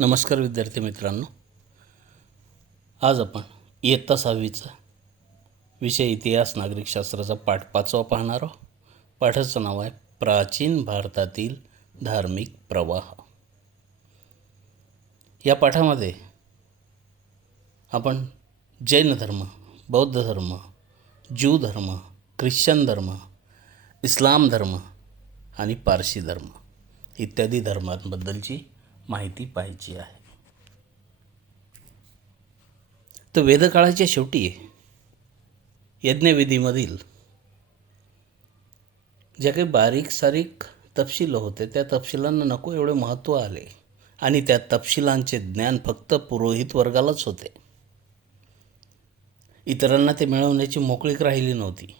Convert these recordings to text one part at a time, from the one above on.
नमस्कार विद्यार्थी मित्रांनो, आज आपण इयत्ता 6वीचा विषय इतिहास नागरिकशास्त्राचा पाठ 5वा पाहणार आहोत. पाठाचं नाव आहे प्राचीन भारतातील धार्मिक प्रवाह. या पाठामध्ये आपण जैन धर्म, बौद्ध धर्म, ज्यू धर्म, ख्रिश्चन धर्म, इस्लाम धर्म आणि पारशी धर्म इत्यादी धर्मांबद्दलची माहिती पाहायची आहे. तर वेदकाळाच्या शेवटी यज्ञविधीमधील ज्या काही बारीक सारीक तपशील होते त्या तपशिलांना नको एवढे महत्त्व आले आणि त्या तपशिलांचे ज्ञान फक्त पुरोहित वर्गालाच होते. इतरांना ते मिळवण्याची मोकळीक राहिली नव्हती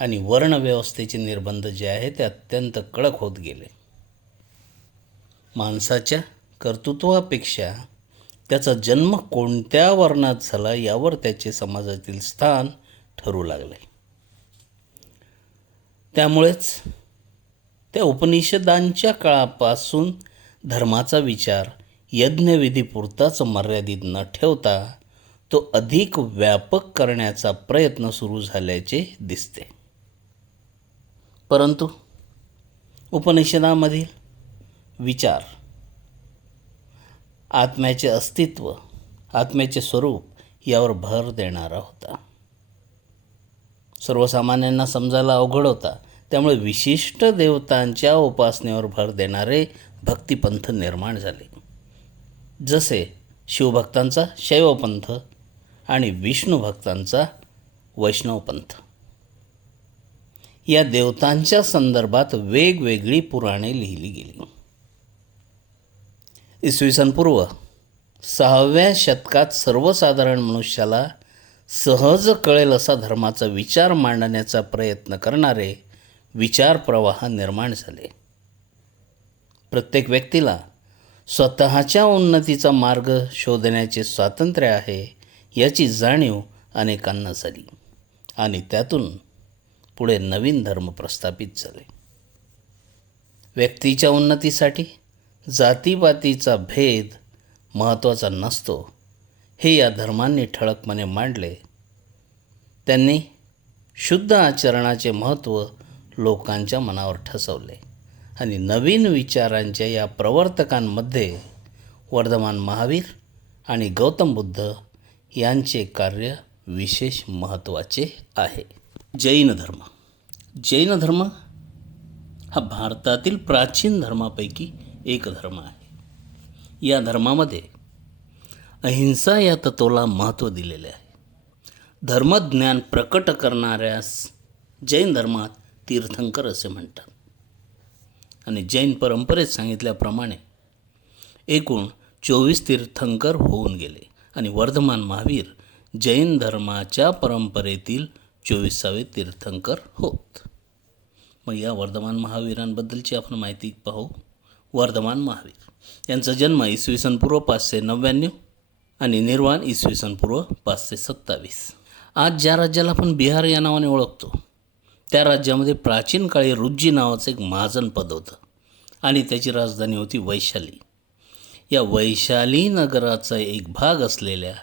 आणि वर्णव्यवस्थेचे निर्बंध जे आहे ते अत्यंत कडक होत गेले. माणसाच्या कर्तृत्वापेक्षा त्याचा जन्म कोणत्या वर्णात झाला यावर त्याचे समाजातील स्थान ठरू लागले. त्यामुळेच त्या उपनिषदांच्या काळापासून धर्माचा विचार यज्ञविधीपुरताच मर्यादित न ठेवता तो अधिक व्यापक करण्याचा प्रयत्न सुरू झाल्याचे दिसते. परंतु उपनिषदामधील विचार आत्म्याचे अस्तित्व, आत्म्याचे स्वरूप यावर भर देणारा होता. सर्वसामान्यांना समजायला अवघड होता. त्यामुळे विशिष्ट देवतांच्या उपासनेवर भर देणारे भक्तिपंथ निर्माण झाले, जसे शिवभक्तांचा शैवपंथ आणि विष्णुभक्तांचा वैष्णवपंथ. या देवतांच्या संदर्भात वेगवेगळी पुराणे लिहिली गेली. इसवी सन पूर्व 6व्या शतकात सर्वसाधारण मनुष्याला सहज कळेल असा धर्माचा विचार मांडण्याचा प्रयत्न करणारे विचार प्रवाह निर्माण झाले. प्रत्येक व्यक्तीला स्वतःच्या उन्नतीचा मार्ग शोधण्याचे स्वातंत्र्य आहे याची जाणीव अनेकांना झाली आणि त्यातून पुढे नवीन धर्म प्रस्थापित झाले. व्यक्तीच्या उन्नतीसाठी जातीपातीचा भेद महत्त्वाचा नसतो हे या धर्मांनी ठळकपणे मांडले. त्यांनी शुद्ध आचरणाचे महत्त्व लोकांच्या मनावर ठसवले आणि नवीन विचारांच्या या प्रवर्तकांमध्ये वर्धमान महावीर आणि गौतम बुद्ध यांचे कार्य विशेष महत्त्वाचे आहे. जैन धर्म हा भारतातील प्राचीन धर्मापैकी एक धर्म आहे. या धर्मामध्ये अहिंसा या तत्त्वाला महत्त्व दिलेले आहे. धर्मज्ञान प्रकट करणाऱ्यास जैन धर्मात तीर्थंकर असे म्हणतात आणि जैन परंपरेत सांगितल्याप्रमाणे एकूण 24 तीर्थंकर होऊन गेले आणि वर्धमान महावीर जैन धर्माच्या परंपरेतील 24वे तीर्थंकर होत. मग या वर्धमान महावीरांबद्दलची आपण माहिती पाहू. वर्धमान महावीर यांचा जन्म इसवी सन पूर्व 599 आणि निर्वाण इसवी सन पूर्व 527. आज ज्या राज्याला आपण बिहार या नावाने ओळखतो त्या राज्यामध्ये प्राचीन काळी रुज्जी नावाचं एक महाजन पद होतं आणि त्याची राजधानी होती वैशाली. या वैशाली नगराचा एक भाग असलेल्या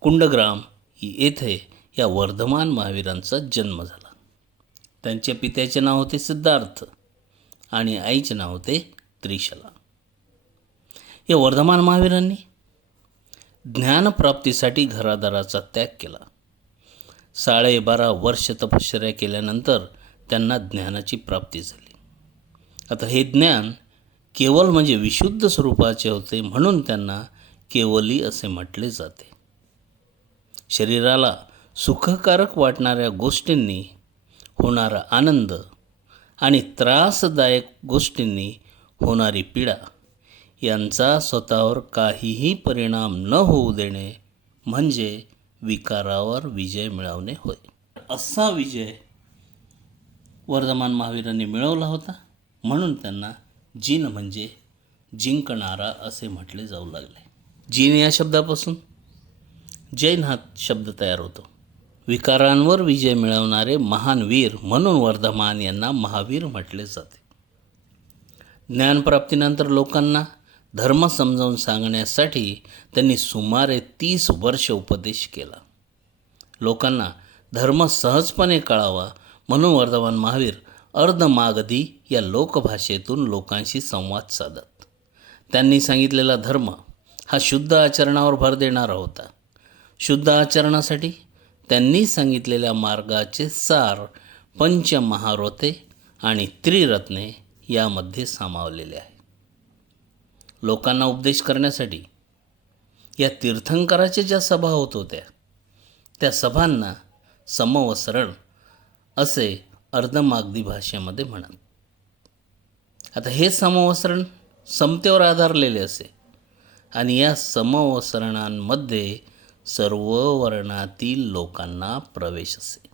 कुंडग्राम येथे या वर्धमान महावीरांचा जन्म झाला. त्यांच्या पित्याचे नाव होते सिद्धार्थ आणि आईचे नाव होते त्रिशला. या वर्धमान महावीरांनी ज्ञानप्राप्तीसाठी घरादाराचा त्याग केला. 12.5 वर्ष तपश्चर्या केल्यानंतर त्यांना ज्ञानाची प्राप्ती झाली. आता हे ज्ञान केवल म्हणजे विशुद्ध स्वरूपाचे होते, म्हणून त्यांना केवली असे म्हटले जाते. शरीराला सुखकारक वाटणाऱ्या गोष्टींनी होणारा आनंद आणि त्रासदायक गोष्टींनी होणारी पीडा यांचा स्वतःवर काहीही परिणाम न होऊ देणे म्हणजे विकारावर विजय मिळवणे होय. असा विजय वर्धमान महावीरांनी मिळवला होता, म्हणून त्यांना जिन म्हणजे जिंकणारा असे म्हटले जाऊ लागले. जिन या शब्दापासून जैन हा शब्द तयार होतो. विकारांवर विजय मिळवणारे महान वीर म्हणून वर्धमान यांना महावीर म्हटले जाते. ज्ञानप्राप्तीनंतर लोकांना धर्म समजावून सांगण्यासाठी त्यांनी सुमारे 30 वर्ष उपदेश केला. लोकांना धर्म सहजपणे कळावा म्हणून वर्धमान महावीर अर्धमागधी या लोकभाषेतून लोकांशी संवाद साधत. त्यांनी सांगितलेला धर्म हा शुद्ध आचरणावर भर देणारा होता. शुद्ध आचरणासाठी त्यांनी सांगितलेल्या मार्गाचे सार पंचमहाव्रते आणि त्रिरत्ने यामध्ये सामावलेले आहे. लोकांना उपदेश करण्यासाठी या तीर्थंकराच्या ज्या सभा होत होत्या त्या सभांना समवसरण असे अर्धमागधी भाषेमध्ये म्हणत. आता हे समवसरण समतेवर आधारलेले असे आणि या समवसरणांमध्ये सर्व वर्णातील लोकांना प्रवेश असे.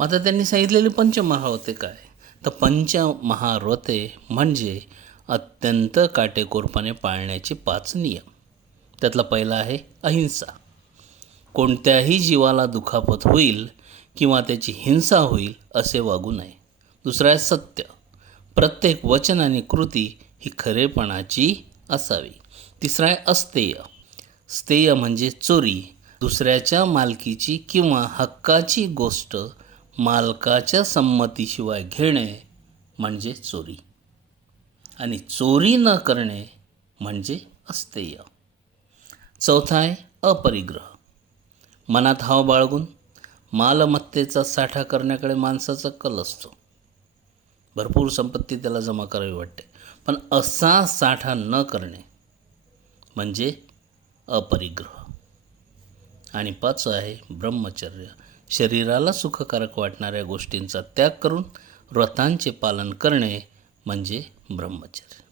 आता त्यांनी सांगितलेले पंचमहाव्रते काय? तर पंचमहाव्रते म्हणजे अत्यंत काटेकोरपणे पाळण्याचे 5 नियम. त्यातला पहिला आहे अहिंसा. कोणत्याही जीवाला दुखापत होईल किंवा त्याची हिंसा होईल असे वागू नये. दुसरा आहे सत्य. प्रत्येक वचन आणि कृती ही खरेपणाची असावी. तिसरा आहे अस्तेय. स्तेय म्हणजे चोरी. दुसऱ्याच्या मालकीची किंवा हक्काची गोष्ट मालकाच्या संमतीशिवाय घेणे म्हणजे चोरी आणि चोरी न करणे म्हणजे अस्तेय. चौथा आहे अपरिग्रह. मनात हाव बाळगून मालमत्तेचा साठा करण्याकडे माणसाचा कल असतो. भरपूर संपत्ती त्याला जमा करावी वाटते, पण असा साठा न करणे म्हणजे अपरिग्रह. आणि 5 आहे ब्रह्मचर्य. शरीराला सुखकारक वाटणाऱ्या गोष्टींचा त्याग करून व्रतांचे पालन करणे म्हणजे ब्रह्मचर्य.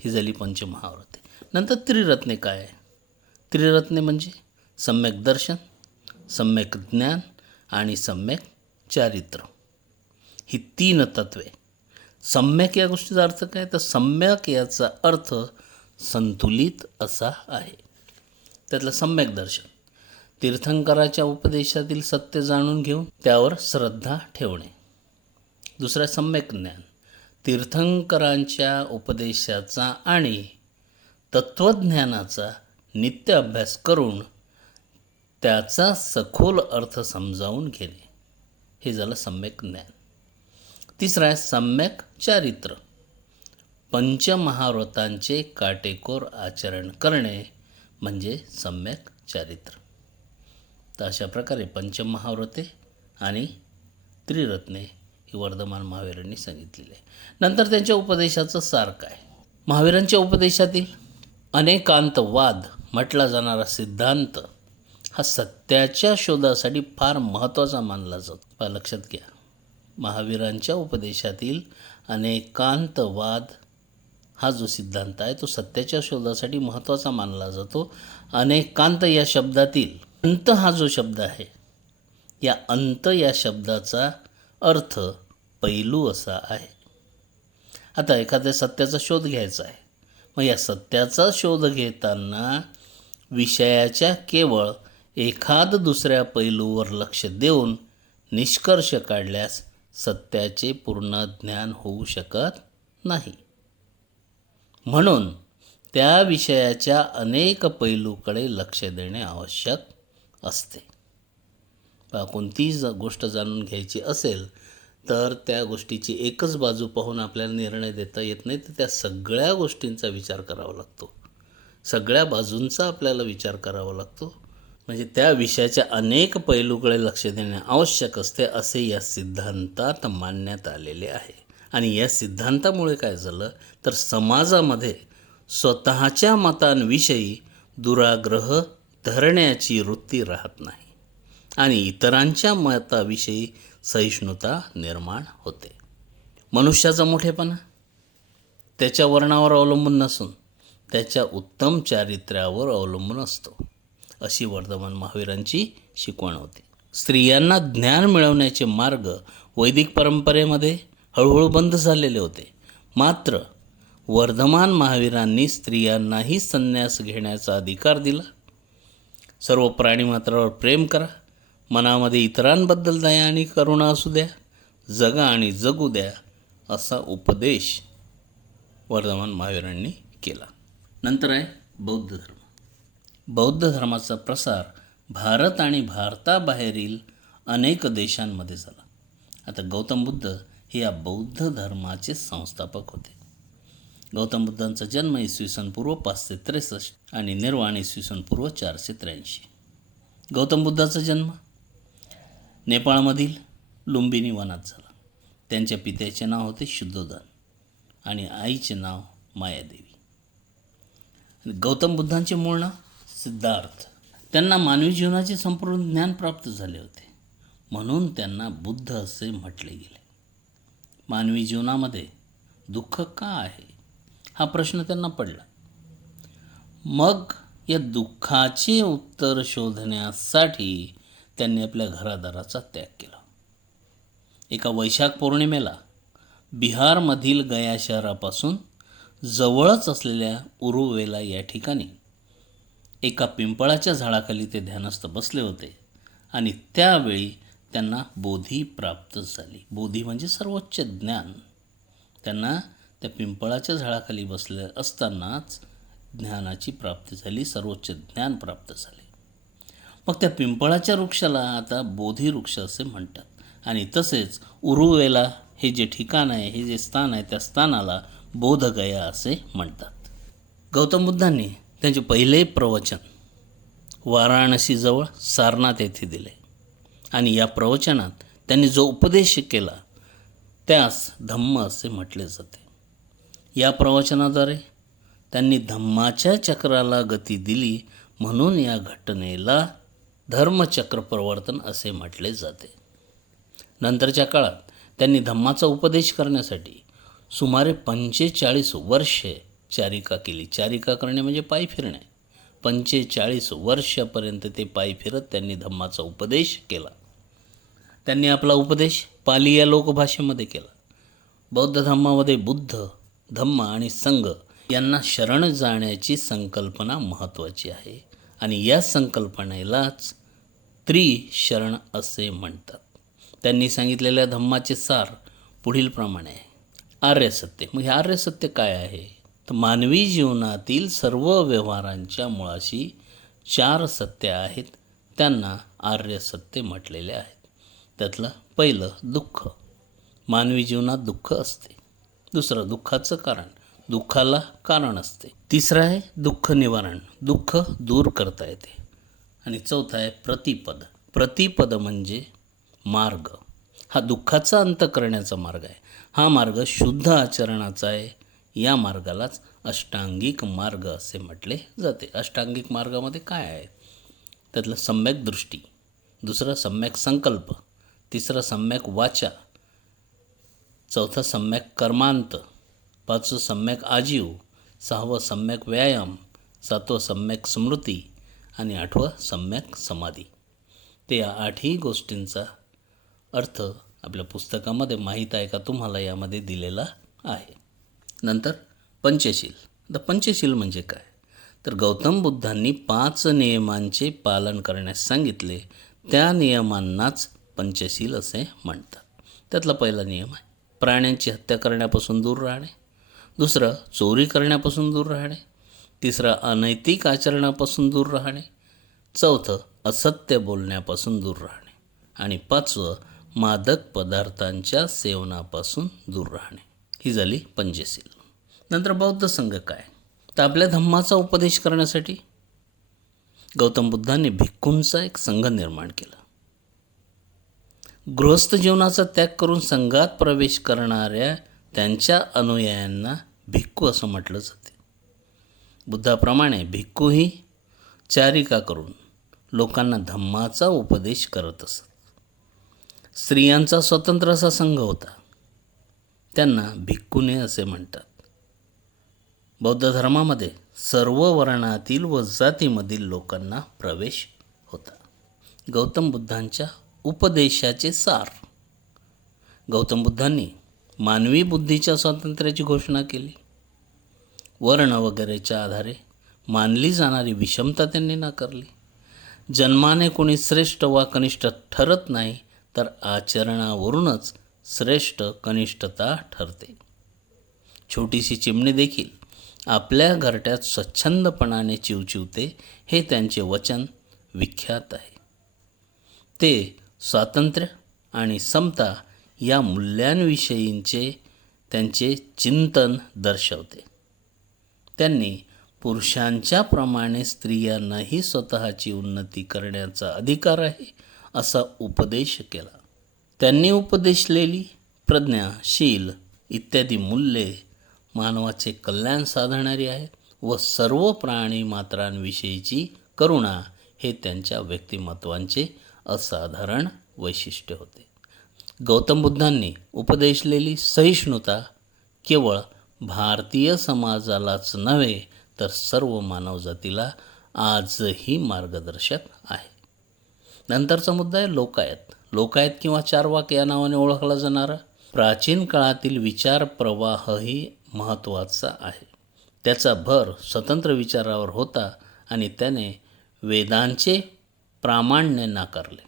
ही झाली पंचमहाव्रते. नंतर त्रिरत्ने काय आहे? त्रिरत्ने म्हणजे सम्यक दर्शन, सम्यक ज्ञान आणि सम्यक चारित्र्य. ही 3 तत्वे. सम्यक या गोष्टीचा अर्थ काय? तर सम्यक याचा अर्थ संतुलित असा आहे. त्यातलं सम्यक दर्शन तीर्थंकराच्या उपदेशातील सत्य जाणून घेऊन त्यावर श्रद्धा ठेवणे. दुसरा सम्यक ज्ञान तीर्थंकरांच्या उपदेशाचा आणि तत्त्वज्ञानाचा नित्य अभ्यास करून त्याचा सखोल अर्थ समजावून घेणे. हे झालं सम्यक ज्ञान. तिसरा आहे सम्यक चारित्र्य. पंचमहाव्रतांचे काटेकोर आचरण करणे म्हणजे सम्यक चारित्र्य. तर अशा प्रकारे पंचमहाव्रते आणि त्रिरत्ने ही वर्धमान महावीरांनी सांगितलेले आहे. नंतर त्यांच्या उपदेशाचं सार काय? महावीरांच्या उपदेशातील अनेकांतवाद म्हटला जाणारा सिद्धांत हा सत्याच्या शोधासाठी फार महत्त्वाचा मानला जातो. लक्षात घ्या, महावीरांच्या उपदेशातील अनेकांतवाद हा जो सिद्धांत आहे तो सत्याच्या शोधासाठी महत्त्वाचा मानला जातो. अनेकांत या शब्दातील अंत हा जो शब्द आहे, या अंत या शब्दाचा अर्थ पैलू असा आहे. आता एखाद्या सत्याचा शोध घ्यायचा आहे, मग या सत्याचा शोध घेताना विषयाच्या केवळ एखाद दुसऱ्या पैलूवर लक्ष देऊन निष्कर्ष काढल्यास सत्याचे पूर्ण ज्ञान होऊ शकत नाही. म्हणून त्या विषयाच्या अनेक पैलूकडे लक्ष देणे आवश्यक असते. कोणतीही गोष्ट जाणून घ्यायची असेल तर त्या गोष्टीची एकच बाजू पाहून आपल्याला निर्णय देता येत नाही, तर त्या सगळ्या गोष्टींचा विचार करावा लागतो. सगळ्या बाजूंचा आपल्याला विचार करावा लागतो. म्हणजे त्या विषयाच्या अनेक पैलूकडे लक्ष देणे आवश्यक असते असे या सिद्धांतात मानण्यात आलेले आहे. आणि या सिद्धांतामुळे काय झालं तर समाजामध्ये स्वतःच्या मतांविषयी दुराग्रह धरण्याची वृत्ती राहत नाही आणि इतरांच्या मताविषयी सहिष्णुता निर्माण होते. मनुष्याचा मोठेपणा त्याच्या वर्णावर अवलंबून नसून त्याच्या उत्तम चारित्र्यावर अवलंबून असतो, अशी वर्धमान महावीरांची शिकवण होती. स्त्रियांना ज्ञान मिळवण्याचे मार्ग वैदिक परंपरेमध्ये हळूहळू बंद झालेले होते. मात्र वर्धमान महावीरांनी स्त्रियांनाही संन्यास घेण्याचा अधिकार दिला. सर्व प्राणीमात्रावर प्रेम करा, मनामध्ये इतरांबद्दल दया आणि करुणा असू द्या, जगा आणि जगू द्या, असा उपदेश वर्धमान महावीरांनी केला. नंतर आहे बौद्ध धर्म. बौद्ध धर्माचा प्रसार भारत आणि भारताबाहेरील अनेक देशांमध्ये झाला. आता गौतम बुद्ध हे या बौद्ध धर्माचे संस्थापक होते. गौतम बुद्धांचा जन्म इसवी सन पूर्व 563 आणि निर्वाण इसवी सन पूर्व 483. गौतम बुद्धाचा जन्म नेपाळमधील लुंबिनी वनात झाला. त्यांच्या पित्याचे नाव होते शुद्धोधन आणि आईचे नाव मायादेवी. गौतम बुद्धांचे मूळ नाव सिद्धार्थ. त्यांना मानवी जीवनाचे संपूर्ण ज्ञान प्राप्त झाले होते, म्हणून त्यांना बुद्ध असे म्हटले गेले. मानवी जीवनामध्ये दुःख का आहे हा प्रश्न त्यांना पडला. मग या दुःखाचे उत्तर शोधण्यासाठी त्यांनी आपल्या घरादाराचा त्याग केला. एका वैशाख पौर्णिमेला बिहारमधील गया शहरापासून जवळच असलेल्या उरुवेला या ठिकाणी एका पिंपळाच्या झाडाखाली ते ध्यानस्थ बसले होते आणि त्यावेळी त्यांना बोधी प्राप्त झाली. बोधी म्हणजे सर्वोच्च ज्ञान. त्यांना त्या पिंपळाच्या झाडाखाली बसले असतानाच ज्ञानाची प्राप्ती झाली, सर्वोच्च ज्ञान प्राप्त झाले. मग त्या पिंपळाच्या वृक्षाला आता बोधी वृक्ष असे म्हणतात आणि तसेच उरुवेला हे जे ठिकाण आहे, हे जे स्थान आहे, त्या स्थानाला बोधगया असे म्हणतात. गौतम बुद्धांनी त्यांचे पहिले प्रवचन वाराणसीजवळ सारनाथ येथे दिले आणि या प्रवचनात त्यांनी जो उपदेश केला त्यास धम्म असे म्हटले जाते. या प्रवचनाद्वारे त्यांनी धम्माच्या चक्राला गती दिली, म्हणून या घटनेला धर्मचक्र प्रवर्तन असे म्हटले जाते. नंतरच्या काळात त्यांनी धम्माचा उपदेश करण्यासाठी सुमारे 45 वर्षे चारिका केली. चारिका करणे म्हणजे पायी फिरणे. 45 वर्षापर्यंत ते पायी फिरत त्यांनी धम्माचा उपदेश केला. त्यांनी आपला उपदेश पाली या लोकभाषेमध्ये केला. बौद्ध धर्मामध्ये बुद्ध, धम्म आणि संघ यांना शरण जाण्याची संकल्पना महत्त्वाची आहे आणि या संकल्पनेलाच त्रिशरण असे म्हणतात. त्यांनी सांगितलेल्या धम्माचे सार पुढील प्रमाणे आहे. आर्य सत्य. मग हे आर्य सत्य काय आहे? तर मानवी जीवनातील सर्व व्यवहारांच्या मुळाशी 4 सत्य आहेत, त्यांना आर्य सत्य म्हटलेले आहेत. त्यातलं पहिलं दुःख. मानवी जीवनात दुःख असते. दुसरं दुःखाचं कारण, दुःखाला कारण असते. तिसरं आहे दुःख निवारण, दुःख दूर करता येते. आणि चौथं आहे प्रतिपद. प्रतिपद म्हणजे मार्ग. हा दुःखाचा अंत करण्याचा मार्ग आहे. हा मार्ग शुद्ध आचरणाचा आहे. या मार्गालाच अष्टांगिक मार्ग असे म्हटले जाते. अष्टांगिक मार्गामध्ये काय आहे? त्यातलं सम्यक दृष्टी, दुसरं सम्यक संकल्प, तिसरं सम्यक वाचा, चौथं सम्यक कर्मांत, पाचवं सम्यक आजीव, सहावं सम्यक व्यायाम, सातवं सम्यक स्मृती आणि आठवं सम्यक समाधी. ते या 8ही गोष्टींचा अर्थ आपल्या पुस्तकामध्ये माहीत आहे का तुम्हाला, यामध्ये दिलेला आहे. नंतर पंचशील. तर पंचशील म्हणजे काय? तर गौतम बुद्धांनी 5 नियमांचे पालन करण्यास सांगितले. त्या नियमांनाच पंचशील असे म्हणतात. त्यातला पहिला नियम आहे प्राण्यांची हत्या करण्यापासून दूर राहणे. दुसरं चोरी करण्यापासून दूर राहणे. तिसरं अनैतिक आचरणापासून दूर राहणे. चौथं असत्य बोलण्यापासून दूर राहणे. आणि पाचवं मादक पदार्थांच्या सेवनापासून दूर राहणे. ही झाली पंचशील. नंतर बौद्ध संघ काय? तर आपल्या धम्माचा उपदेश करण्यासाठी गौतम बुद्धांनी भिक्खूंचा एक संघ निर्माण केला. गृहस्थ जीवनाचा त्याग करून संघात प्रवेश करणाऱ्या त्यांच्या अनुयायांना भिक्खू असं म्हटलं जाते. बुद्धाप्रमाणे भिक्खूही चारिका करून लोकांना धम्माचा उपदेश करत असत. स्त्रियांचा स्वतंत्र असा संघ होता, त्यांना भिक्खुने असे म्हणतात. बौद्ध धर्मामध्ये सर्व वर्णातील व जातीमधील लोकांना प्रवेश होता. गौतम बुद्धांच्या उपदेशाचे सार. गौतम बुद्धांनी मानवी बुद्धीच्या स्वातंत्र्याची घोषणा केली. वर्ण वगैरेच्या आधारे मानली जाणारी विषमता त्यांनी नाकारली. जन्माने कोणी श्रेष्ठ वा कनिष्ठ ठरत नाही, तर आचरणावरूनच श्रेष्ठ कनिष्ठता ठरते. छोटीशी चिमणी देखील आपल्या घरट्यात स्वच्छंदपणाने चिवचिवते हे त्यांचे वचन विख्यात आहे. ते स्वातंत्र्य आणि समता या मूल्यांविषयींचे त्यांचे चिंतन दर्शवते. त्यांनी पुरुषांच्या प्रमाणे स्त्रियांनाही स्वतःची उन्नती करण्याचा अधिकार आहे असा उपदेश केला. त्यांनी उपदेशलेली प्रज्ञा, शील इत्यादी मूल्ये मानवाचे कल्याण साधणारी आहेत व सर्व प्राणी मात्रांविषयीची करुणा हे त्यांच्या व्यक्तिमत्वांचे असाधारण वैशिष्ट्य होते. गौतम बुद्धांनी उपदेशलेली सहिष्णुता केवळ भारतीय समाजालाच नव्हे तर सर्व मानवजातीला आजही मार्गदर्शक आहे. नंतरचा मुद्दा आहे लोकायत. लोकायत किंवा चार्वाक या नावाने ओळखला जाणारा प्राचीन काळातील विचार प्रवाहही महत्त्वाचा आहे. त्याचा भर स्वतंत्र विचारावर होता आणि त्याने वेदांचे प्रामाण्य नाकारले.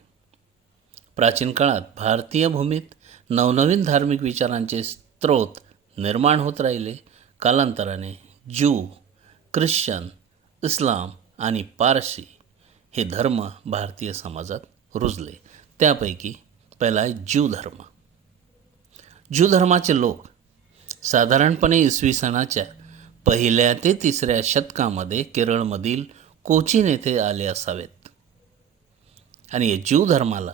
प्राचीन काळात भारतीय भूमीत नवनवीन धार्मिक विचारांचे स्रोत निर्माण होत राहिले. कालांतराने ज्यू, ख्रिश्चन, इस्लाम आणि पारसी हे धर्म भारतीय समाजात रुजले. त्यापैकी पहिला आहे ज्यू धर्म. ज्यू धर्माचे लोक साधारणपणे इसवी सनाच्या 1 ते 3 शतकामध्ये केरळमधील कोचीन येथे आले असावेत आणि या ज्यू धर्माला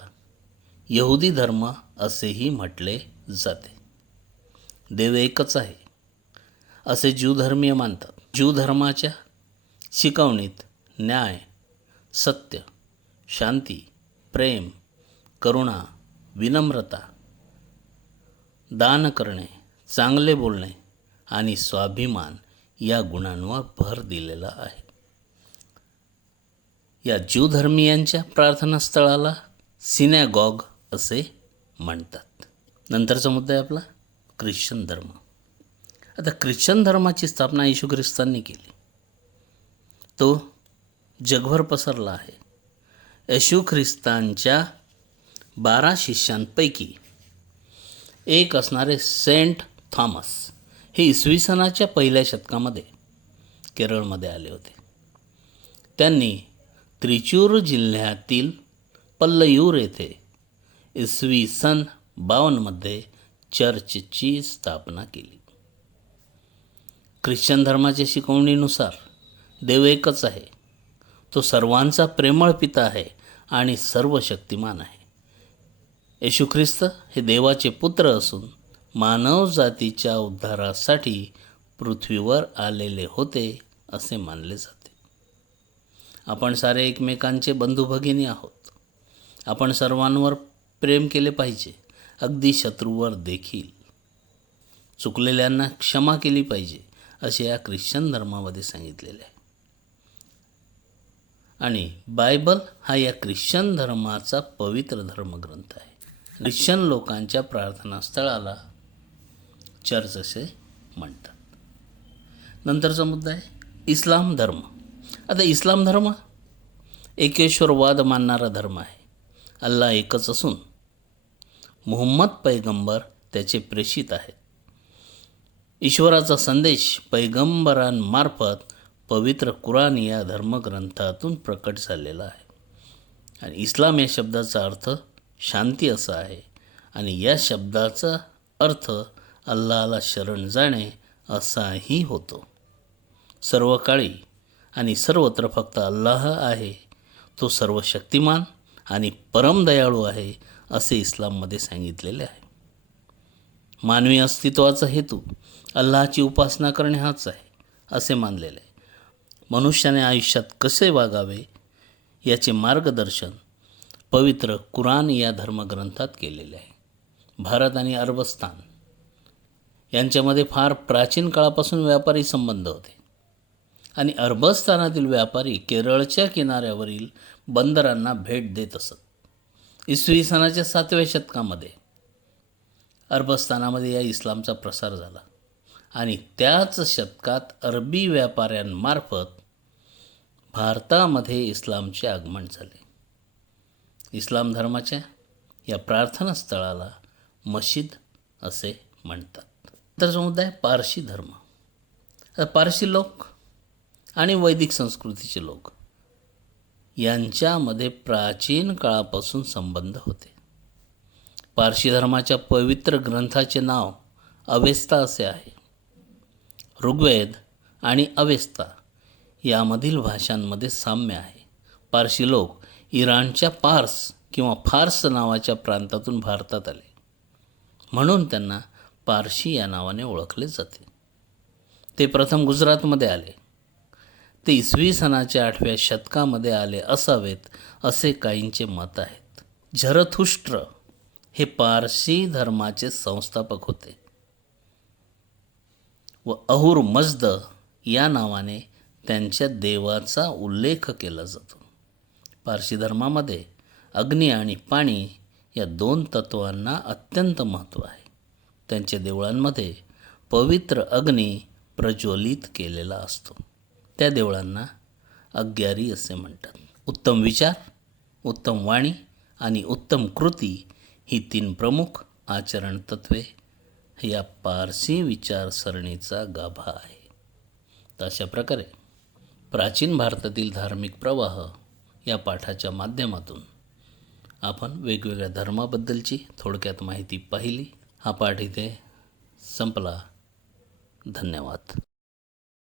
यहुदी धर्म असेही म्हटले जाते. देव एकच आहे असे ज्यू धर्मीय मानतात. ज्यू धर्माच्या शिकवणीत न्याय, सत्य, शांती, प्रेम, करुणा, विनम्रता, दान करणे, चांगले बोलणे आणि स्वाभिमान या गुणांवर भर दिलेला आहे. या ज्यू धर्मीयांच्या प्रार्थनास्थळाला सिनॅगॉग असे म्हणतात. नंतरचा मुद्दा आहे आपला ख्रिश्चन धर्म. आता ख्रिश्चन धर्माची स्थापना येशू ख्रिस्तांनी केली. तो जगभर पसरला आहे. येशू ख्रिस्तांच्या 12 शिष्यांपैकी एक असणारे सेंट थॉमस हे इसवी सनाच्या 1 शतकामध्ये केरळमध्ये आले होते. त्यांनी त्रिचूर जिल्ह्यातील पल्लयूर येथे इसवी सन 52 चर्चची स्थापना केली. ख्रिश्चन धर्माच्या शिकवणीनुसार देव एकच आहे. तो सर्वांचा प्रेमळ पिता आहे आणि सर्वशक्तिमान आहे. येशू ख्रिस्त हे देवाचे पुत्र असून मानवजातीच्या उद्धारासाठी पृथ्वीवर आलेले होते असे मानले जाते. आपण सारे एकमेकांचे बंधू भगिनी आहोत. आपण सर्वांवर प्रेम केले पाहिजे, अगदी शत्रूवर देखील. चुकलेल्यांना क्षमा केली पाहिजे असे या ख्रिश्चन धर्मामध्ये सांगितलेले आहे. आणि बायबल हा या ख्रिश्चन धर्माचा पवित्र धर्मग्रंथ आहे. ख्रिश्चन लोकांच्या प्रार्थनास्थळाला चर्च असे म्हणतात. नंतरचा मुद्दा आहे इस्लाम धर्म. आता इस्लाम धर्म एकेश्वरवाद मानणारा धर्म आहे. अल्लाह एकच असून मुहम्मद पैगंबर त्याचे प्रेषित आहेत. ईश्वराचा संदेश पैगंबरांमार्फत पवित्र कुराण या धर्मग्रंथातून प्रकट झालेला आहे. आणि इस्लाम या शब्दाचा अर्थ शांती असा आहे आणि या शब्दाचा अर्थ अल्लाहला शरण जाणे असाही होतो. सर्व काळी आणि सर्वत्र फक्त अल्लाह आहे. तो सर्व शक्तिमान आणि परमदयाळू आहे असे इस्लाममध्ये सांगितलेले आहे. मानवी अस्तित्वाचा हेतू अल्लाहची उपासना करणे हाच आहे असे मानलेले आहे. मनुष्याने आयुष्यात कसे वागावे याचे मार्गदर्शन पवित्र कुराण या धर्मग्रंथात केलेले आहे. भारत आणि अरबस्तान यांच्यामध्ये फार प्राचीन काळापासून व्यापारी संबंध होते आणि अरबस्तानातील व्यापारी केरळच्या किनाऱ्यावरील बंदरांना भेट देत असत. इसवी सनाच्या 7व्या शतकामध्ये अरबस्तानामध्ये या इस्लामचा प्रसार झाला आणि त्याच शतकात अरबी व्यापाऱ्यांमार्फत भारतामध्ये इस्लामचे आगमन झाले. इस्लाम धर्माच्या या प्रार्थनास्थळाला मशीद असे म्हणतात. नंतरचा मुद्दा आहे पारशी धर्म. आता पारशी लोक आणि वैदिक संस्कृतीचे लोक यांच्यामध्ये प्राचीन काळापासून संबंध होते. पारशी धर्माच्या पवित्र ग्रंथाचे नाव अवेस्ता असे आहे. ऋग्वेद आणि अवेस्ता यामधील भाषांमध्ये साम्य आहे. पारशी लोक इराणच्या पार्स किंवा फार्स नावाच्या प्रांतातून भारतात आले, म्हणून त्यांना पारशी या नावाने ओळखले जाते. ते प्रथम गुजरातमध्ये आले. ते इसवी सनाच्या 8व्या शतकामध्ये आले असावेत असे काहींचे मत आहेत. झरथुष्ट्र हे पारसी धर्माचे संस्थापक होते व अहुर मज्द या नावाने त्यांच्या देवाचा उल्लेख केला जातो. पारसी धर्मामध्ये अग्नी आणि पाणी या 2 तत्वांना अत्यंत महत्त्व आहे. त्यांच्या देवळांमध्ये पवित्र अग्नी प्रज्वलित केलेला असतो. त्या देवळांना अग्यारी असे म्हणतात. उत्तम विचार, उत्तम वाणी आणि उत्तम कृती ही 3 प्रमुख आचरण तत्वे या पारसी विचारसरणीचा गाभा आहे. तर अशा प्रकारे प्राचीन भारतातील धार्मिक प्रवाह या पाठाच्या माध्यमातून आपण वेगवेगळ्या धर्माबद्दलची थोडक्यात माहिती पाहिली. हा पाठ इथे संपला. धन्यवाद.